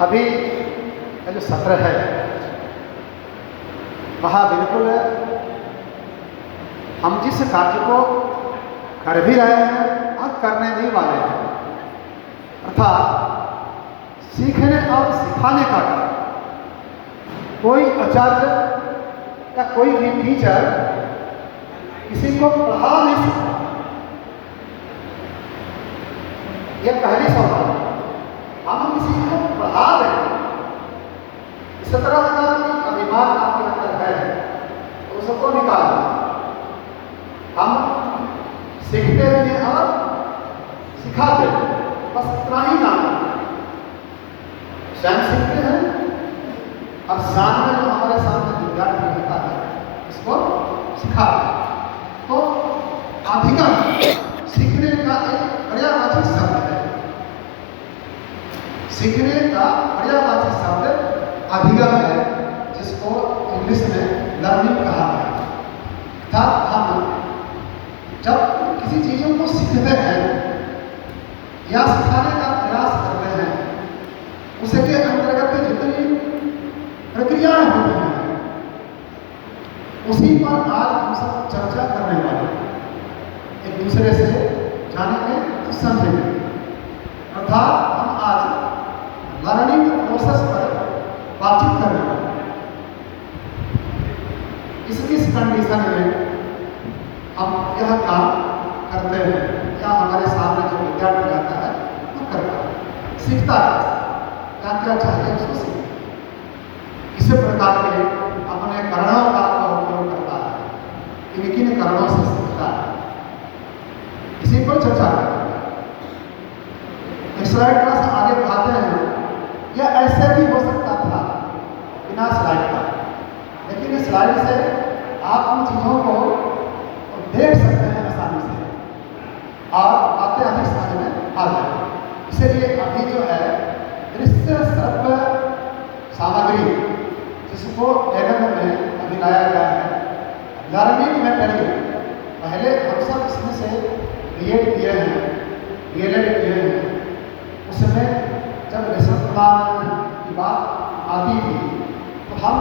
अभी का जो सत्र है वह बिल्कुल हम जिस कार्य को कर भी रहे हैं और करने भी वाले हैं, अर्थात सीखने और सिखाने का कार्य। कोई आचार्य या कोई भी टीचर किसी को पढ़ा नहीं सकता। यह पहली सवाल है। हम किसी को पढ़ा दें, इस तरह का अभिमान आपके अंदर है तो उसको निकाल दें। हम सीखते भी हैं और सिखाते हैं, बस इतना ही काम है। स्वयं सीखते हैं और सामने जो हमारे सामने विद्यार्थी रहता है इसको सिखा दें। तो अधिगम सीखने का एक पर्यायवाची शब्द है। सीखने का पर्यायवाची शब्द अधिगम है, जिसको इंग्लिश में लर्निंग कहा है। अर्थात हम जब किसी चीज़ों को सीखते हैं या सिखाने का प्रयास करते हैं, उसके अंतर्गत जितनी प्रक्रियाएं होती हैं उसी पर आज हम सब चर्चा करने वाले हैं। एक दूसरे से जानेंगे, समझेंगे। अर्थात हम आज लर्निंग प्रोसेस पर बातचीत करने वाले हैं। किस कंडीशन में हम यह काम करते हैं या हमारे सामने जो विद्यार्थी रहता है वो करता है, सीखता है, क्या क्या चाहिए उसको सीखता है, किस प्रकार के अपने कारणों का उपयोग करता है, किन किन कारणों से सीखता है, इसी पर चर्चा करते हैं। स्लाइड थोड़ा सा आगे बढ़ाते हैं। यह ऐसे भी हो सकता था बिना स्लाइड का, लेकिन इस स्लाइड से आप उन चीज़ों को देख सकते हैं आसानी से और बातें अधिक समझ में आ जाएगी। इसलिए अभी जो है दृश्य श्रव्य सामग्री जिसको एनएम में अभी लाया गया है, लर्निंग मटेरियल। पहले हम सब इसमें से बीएड किए हैं, डीएलएड किए हैं, उसमें जब लेसन प्लान की बात आती थी तो हम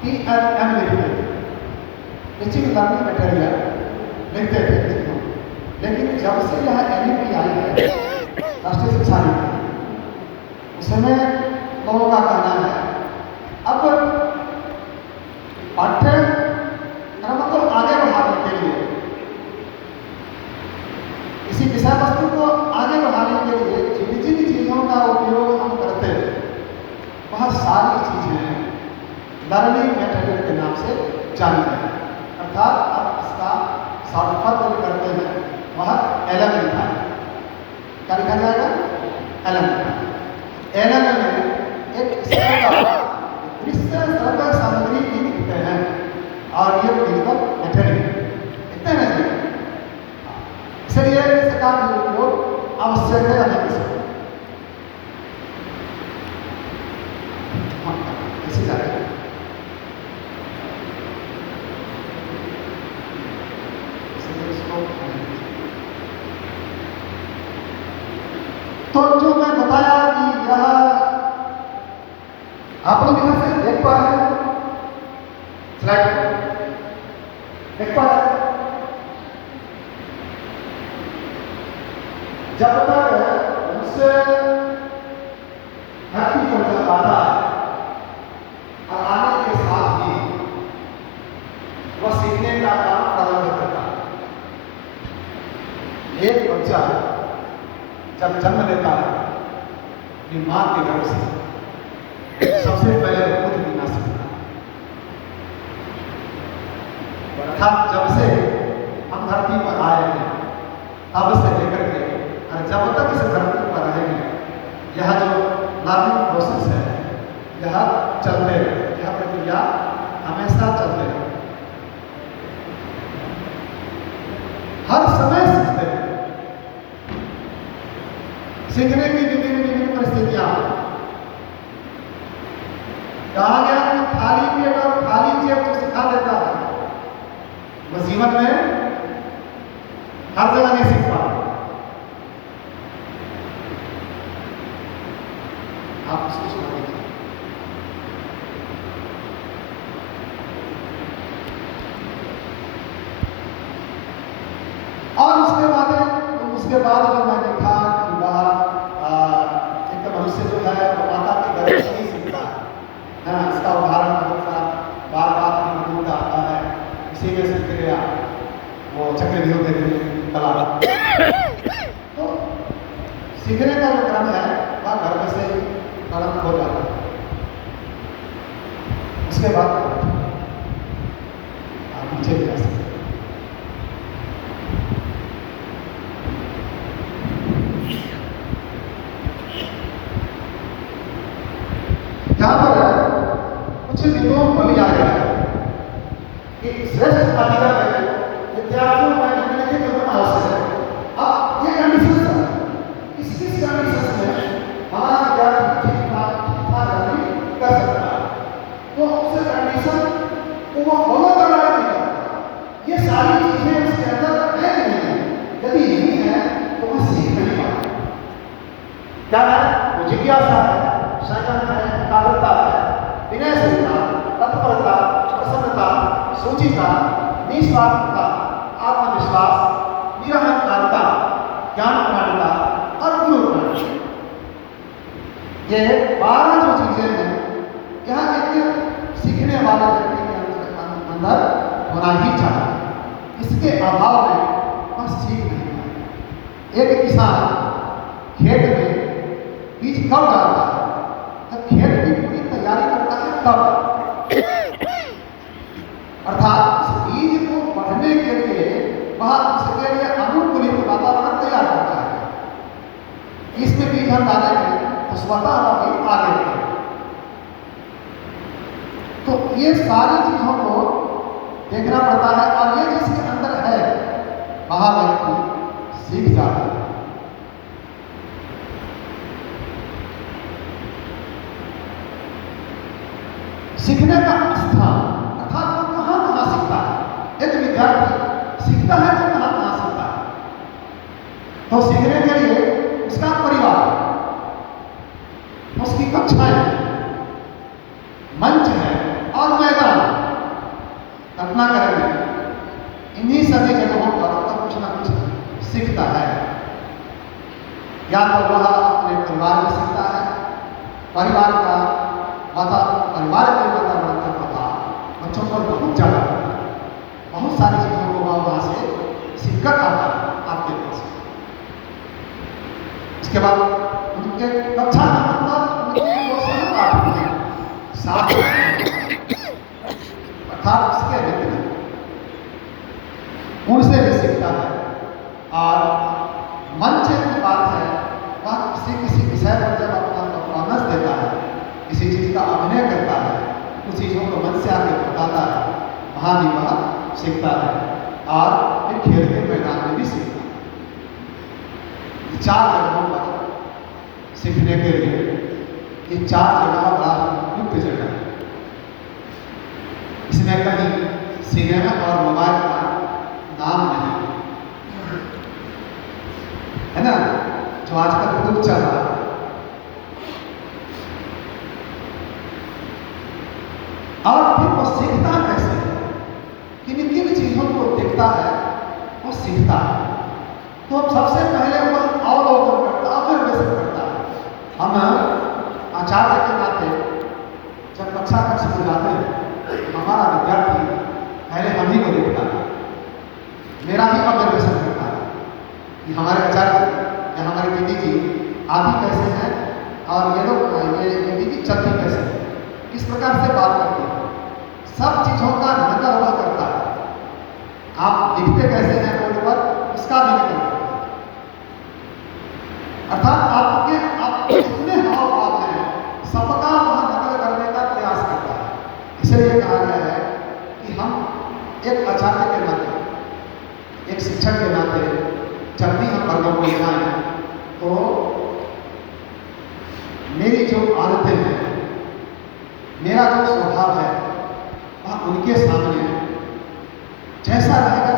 TLM लिखते थे, टीचिंग लर्निंग मटेरियल लिखते थे। लेकिन जब से यह NEP आई है, राष्ट्रीय शिक्षा नीति, उसमें लोगों का कहना है अब पाठ्यक्रम को आगे बढ़ाने के लिए, इसी विषय वस्तु को आगे बढ़ाने के लिए जिन जिन चीज़ों का उपयोग हम करते हैं वह सारी चीज़ें लर्निंग मटेरियल के नाम से जानी जाए। अर्थात अब इसका शॉर्टकट करते हैं, वह LM लिखा है। क्या लिखा जाएगा? LM लिखा है। LM में एक दृश्य श्रव्य सामग्री भी लिखते हैं और ये फिजिकल मटेरियल इतने नहीं। इसलिए इसका उपयोग आवश्यक है हमें किसी ऐसी जाएगा। तो जो मैं बताया कि यह आप लोग यहाँ से देख पा रहे हैं, स्लाइड देख पा रहे हैं। जब तक उससे धरती पर जब आता है और आने के साथ ही वह सीखने का काम प्रारंभ करता है। एक बच्चा जब जन्म लेता है अपनी मां के गर्भ से, सबसे पहले खुद जीना सीखता है। अर्थात जब से हम धरती पर आए हैं तब से लेकर के और जब तक इस धरती पर रहेंगे, यह जो लर्निंग प्रोसेस है यह चलते रहे, यह प्रक्रिया हमेशा चलते रहे। हर समय सीखते हैं। सीखने की विभिन्न परिस्थितियां कहा गया कि खाली पेट और खाली जेब तो सिखा देता है, वह जीवन में हर जगह नहीं सीख पाता। आप उसको सुनाइए। और उसके बाद जो मैं देखा कि वह एक मनुष्य जो है वो माता के गर्भ से ही सीखता है ना। इसका उदाहरण बहुत सा बार बार हम लोग आता है, इसी में सीख गया वो चक्रव्यूह देखने कला। तो सीखने का जो क्रम है वह गर्भ से ही प्रारंभ हो जाता है। उसके बाद आप पीछे जा सकते। यहाँ पर कुछ दिनों को लिया गया है कि श्रेष्ठ अधिकार है विद्यार्थियों में निम्नलिखित होना आवश्यक है। अब ये कंडीशन है, किस कंडीशन में हमारा विद्यार्थी ठीक कर सकता है, तो उस कंडीशन को वो फॉलो करना है। ये सारी चीजें उसके अंदर है कि नहीं है? यदि नहीं है तो वो सीख नहीं पाता। क्या है? वो जिज्ञासा है, संयम है, एकाग्रता है, विनयशीलता, तत्परता, प्रसन्नता, सूचिता, निस्वार्थता, आत्मविश्वास, निरहंकारता, ज्ञान प्रमाणता और गुरु प्रमाणता। ये 12 जो चीजें हैं यह एक सीखने वाले व्यक्ति के अंदर होना ही चाहिए। इसके अभाव में वह सीख नहीं पाए। एक किसान खेत में बीज कब डालता है? जब खेत की पूरी तैयारी करता है तब। अर्थात इस बीज को बढ़ने के लिए वह इसके लिए अनुकूलित वातावरण तैयार करता है। इसमें बीज हम डालेंगे तो स्वतः बीज आगे बढ़ेगा। तो ये सारी चीजों को देखना पड़ता है और ये जिसके अंदर है वह व्यक्ति सीख जाता है। सीखने का स्थान अर्थात वो कहाँ सीखता है। एक विद्यार्थी सीखता है तो कहाँ सीखता है? तो सीखने के लिए उसका परिवार, उसकी कक्षाएं, मंच है और मैदान। कल्पना करेंगे इन्हीं सभी जगहों पर कुछ ना कुछ सीखता है। या तो वह अपने परिवार में सीखता है, परिवार का परिवार के वातावरण का प्रभाव बच्चों पर बहुत ज़्यादा पड़ता है। बहुत सारी चीज़ों को वहाँ से सीखकर आता है आपके पास। इसके बाद उनके कक्षा का मतलब साथ अर्थात उसके व्यक्ति उनसे भी सीखता है। और मंच की बात है, वह किसी विषय पर जब अपना परफॉर्मेंस देता है, किसी चीज का अभिनय करता है, उस चीजों को मन से आगे बताता है, वहां भी वह सीखता है। और फिर खेल के मैदान में भी सीखता है। 4 जगहों पर सीखने के लिए ये 4 जगह बड़ा मुख्य जगह है। इसमें कहीं सिनेमा और मोबाइल का नाम नहीं है ना, जो आजकल खूब चल रहा है। और फिर वो सीखता कैसे? किन किन चीजों को देखता है वो सीखता है। तो सबसे पहले वो अवलोकन करता है, ऑब्जर्वेशन करता है। हम आचार्य के नाते जब कक्षा में जाते हैं, हमारा विद्यार्थी पहले हम ही को देखता है, मेरा ही ऑब्जर्वेशन करता है कि हमारे आचार्य या हमारी दीदी जी आदि कैसे हैं और ये लोग ये दीदी चलती कैसे है, किस प्रकार से बात करती है। सब चीजों का नकल हुआ करता है। आप लिखते कैसे हैं बोर्ड पर, उसका भी नकल करता है। अर्थात आप जितने हाव भाव हैं सबका वह नकल करने का प्रयास करता है। इसलिए कहा गया है कि हम एक आचार्य के नाते, एक शिक्षक के नाते जब भी हम वर्गों में जाएं तो मेरी जो आदतें हैं, मेरा जो स्वभाव है, वह उनके सामने जैसा रहेगा